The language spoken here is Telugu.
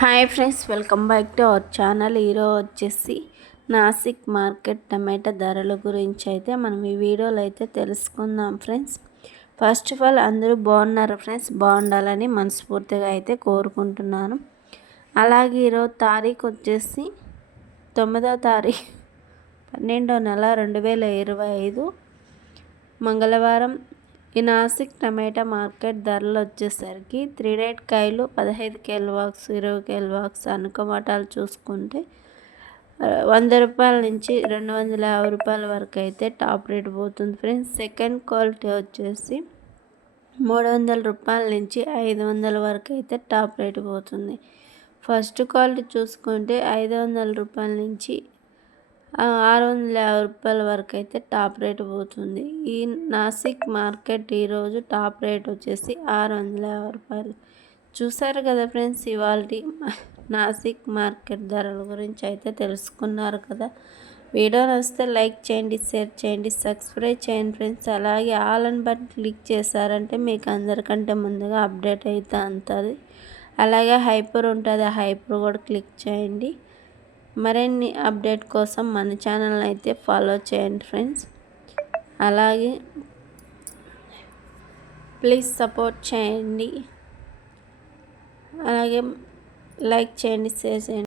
Hi friends welcome back to our channel. ఈరోజు వచ్చేసి నాసిక్ మార్కెట్ టమాటా ధరల గురించి అయితే మనం ఈ వీడియోలో అయితే తెలుసుకుందాం ఫ్రెండ్స్. ఫస్ట్ ఆఫ్ ఆల్ అందరూ బాగున్నారు ఫ్రెండ్స్? బాగుండాలని మనస్ఫూర్తిగా అయితే కోరుకుంటున్నాను. అలాగే ఈరోజు తారీఖు వచ్చేసి తొమ్మిదవ తారీఖు పన్నెండో నెల రెండు వేల ఇరవై ఐదు. మంగళవారం ఈ నాసిక్ టమాటా మార్కెట్ ధరలు వచ్చేసరికి త్రీ రేట్ కాయలు పదహైదు కేల్ బాక్స్ ఇరవై కేల్ బాక్స్ అనుకమాటాలు చూసుకుంటే వంద రూపాయల నుంచి రెండు వందల యాభై రూపాయల వరకు అయితే టాప్ రేట్ పోతుంది ఫ్రెండ్స్. సెకండ్ క్వాలిటీ వచ్చేసి మూడు వందల రూపాయల నుంచి ఐదు వందల వరకు అయితే టాప్ రేట్ పోతుంది. ఫస్ట్ క్వాలిటీ చూసుకుంటే ఐదు వందల రూపాయల నుంచి ఆరు వందల యాభై రూపాయల వరకు అయితే టాప్ రేట్ పోతుంది. ఈ నాసిక్ మార్కెట్ ఈరోజు టాప్ రేట్ వచ్చేసి ఆరు వందల యాభై రూపాయలు. చూసారు కదా ఫ్రెండ్స్ ఇవాళ నాసిక్ మార్కెట్ ధరల గురించి అయితే తెలుసుకున్నారు కదా. వీడియో నచ్చితే లైక్ చేయండి షేర్ చేయండి సబ్స్క్రైబ్ చేయండి ఫ్రెండ్స్. అలాగే ఆల్ అని బట్టి క్లిక్ చేశారంటే మీకు అందరికంటే ముందుగా అప్డేట్ అయితే అంతుంది అలాగే హైపర్ ఉంటుంది ఆ హైపర్ కూడా క్లిక్ చేయండి. మరిన్ని అప్డేట్ కోసం మన ఛానల్ అయితే ఫాలో చేయండి ఫ్రెండ్స్. అలాగే ప్లీజ్ సపోర్ట్ చేయండి. అలాగే లైక్ చేయండి షేర్ చేయండి.